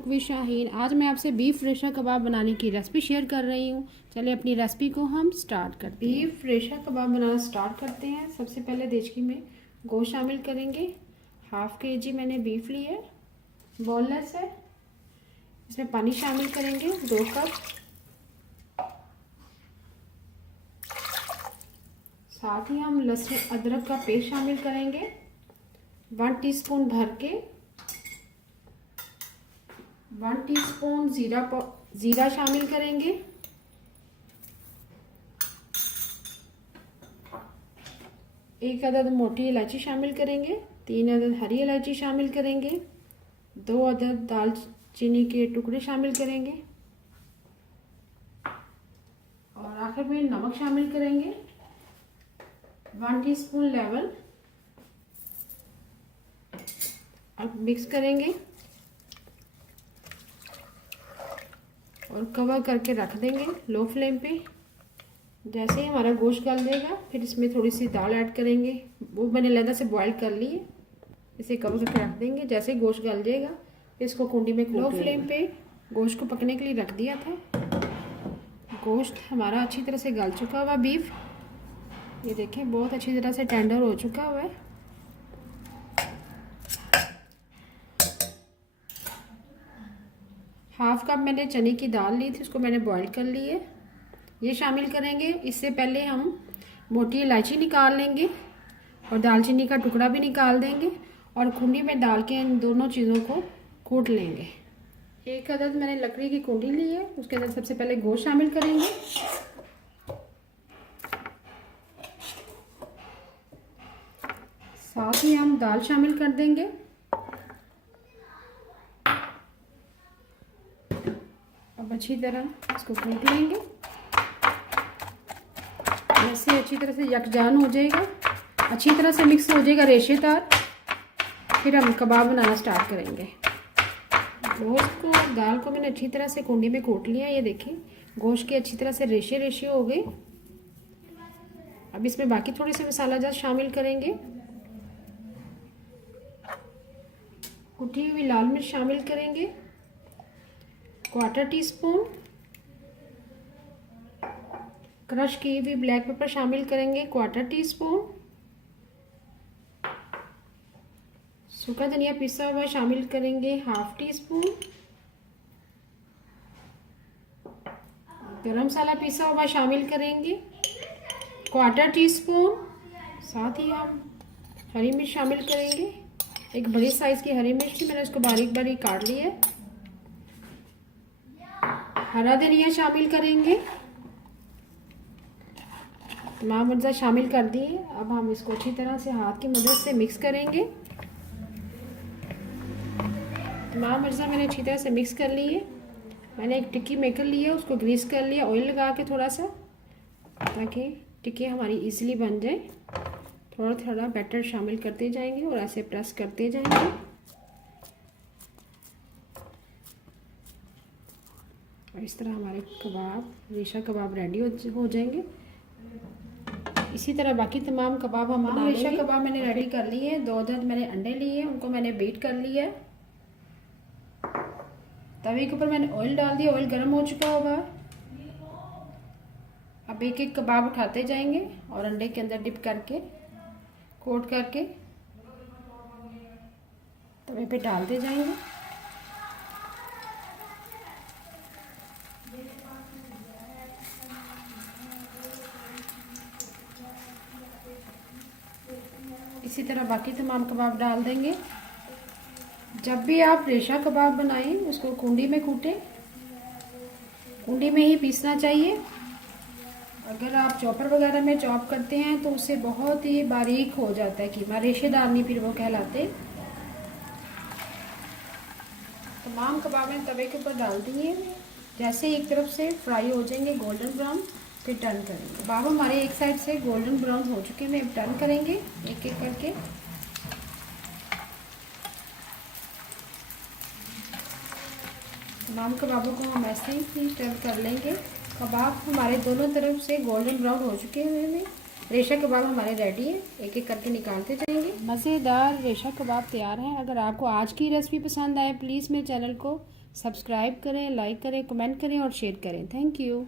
Cook with Shaheen. आज मैं आपसे बीफ रेशा कबाब बनाने की रेसिपी शेयर कर रही हूँ। चलिए अपनी रेसिपी को हम स्टार्ट करते हैं। बीफ रेशा कबाब बनाना स्टार्ट करते हैं। सबसे पहले देचकी में गोश्त शामिल करेंगे। हाफ kg मैंने बीफ ली है, बोनलेस है। इसमें पानी शामिल करेंगे 2 कप। साथ ही हम लहसुन अदरक का पेस्ट शामिल करेंगे 1 टीस्पून भर के। 1 टीस्पून जीरा शामिल करेंगे। 1 अदद मोटी इलायची शामिल करेंगे। 3 अदद हरी इलायची शामिल करेंगे। 2 अदद दालचीनी के टुकड़े शामिल करेंगे और आखिर में नमक शामिल करेंगे 1 टीस्पून लेवल। अब मिक्स करेंगे और कवर करके रख देंगे लो फ्लेम पे। जैसे ही हमारा गोश्त गल देगा फिर इसमें थोड़ी सी दाल ऐड करेंगे। वो मैंने अलग से बॉईल कर ली है। इसे कवर करके रख देंगे। जैसे ही गोश्त गल जाएगा फिर इसको कुंडी में लो फ्लेम पे गोश्त को पकने के लिए रख दिया था। गोश्त हमारा अच्छी तरह से गल चुका हुआ। बीफ ये देखें बहुत अच्छी तरह से टेंडर हो चुका हुआ है। हाफ कप मैंने चने की दाल ली थी, उसको मैंने बॉईल कर ली है। ये शामिल करेंगे। इससे पहले हम मोटी इलायची निकाल लेंगे और दालचीनी का टुकड़ा भी निकाल देंगे और कुंडी में डाल के इन दोनों चीज़ों को कूट लेंगे। 1 अदद मैंने लकड़ी की कुंडी ली है, उसके अंदर सबसे पहले गोश्त शामिल करेंगे। साथ ही हम दाल शामिल कर देंगे। अब अच्छी तरह इसको कूट लेंगे। ऐसे अच्छी तरह से यकजान हो जाएगा, अच्छी तरह से मिक्स हो जाएगा रेशेदार। फिर हम कबाब बनाना स्टार्ट करेंगे। गोश्त को दाल को मैंने अच्छी तरह से कुंडी में कूट लिया। ये देखिए गोश्त के अच्छी तरह से रेशे हो गए। अब इसमें बाकी थोड़े से मसाला जात शामिल करेंगे। कुटी हुई लाल मिर्च शामिल करेंगे 1/4 टीस्पून। क्रश की हुई ब्लैक पेपर शामिल करेंगे 1/4 टीस्पून। सूखा धनिया पिसा हुआ शामिल करेंगे 1/2 टीस्पून। गरम मसाला पिसा हुआ शामिल करेंगे 1/4 टीस्पून। साथ ही हम हरी मिर्च शामिल करेंगे। एक बड़ी साइज की हरी मिर्च थी, मैंने उसको बारीक बारीक काट ली है। हरा धनिया शामिल करेंगे। तमाम अज्जा शामिल कर दिए। अब हम इसको अच्छी तरह से हाथ की मदद से मिक्स करेंगे। तमाम अज्जा मैंने अच्छी तरह से मिक्स कर लिए। मैंने एक टिक्की मेकर लिया, उसको ग्रीस कर लिया ऑयल लगा के थोड़ा सा, ताकि टिक्की हमारी इजीली बन जाए। थोड़ा थोड़ा बैटर शामिल करते जाएंगे और ऐसे प्रेस करते जाएंगे। और इस तरह हमारे कबाब रेशा कबाब रेडी हो जाएंगे। इसी तरह बाकी तमाम कबाब हम रेशा कबाब मैंने रेडी कर लिए हैं। 2 अदद मैंने अंडे लिए, उनको मैंने बीट कर लिया है। तवे के ऊपर मैंने ऑयल डाल दिया, ऑयल गर्म हो चुका होगा। अब एक एक कबाब उठाते जाएंगे और अंडे के अंदर डिप करके कोट करके तवे पे डालते जाएंगे। इसी तरह बाकी तमाम कबाब डाल देंगे। जब भी आप रेशा कबाब बनाएं उसको कुंडी में कूटें। कुंडी में ही पीसना चाहिए। अगर आप चॉपर वगैरह में चॉप करते हैं तो उससे बहुत ही बारीक हो जाता है कीमा, रेशेदार नहीं फिर वो कहलाते। तमाम कबाब में तवे के ऊपर डाल दिए। जैसे एक तरफ से फ्राई हो जाएंगे गोल्डन ब्राउन फिर टर्न करेंगे। कबाब हमारे एक साइड से गोल्डन ब्राउन हो चुके हैं, टर्न करेंगे एक एक करके। तमाम कबाबों को हम ऐसे ही टर्न कर लेंगे। कबाब हमारे दोनों तरफ से गोल्डन ब्राउन हो चुके हुए हैं। रेशा कबाब हमारे रेडी है, एक एक करके निकालते जाएंगे। मज़ेदार रेशा कबाब तैयार है। अगर आपको आज की रेसिपी पसंद आए प्लीज़ मेरे चैनल को सब्सक्राइब करें, लाइक करें, कमेंट करें और शेयर करें। Thank you.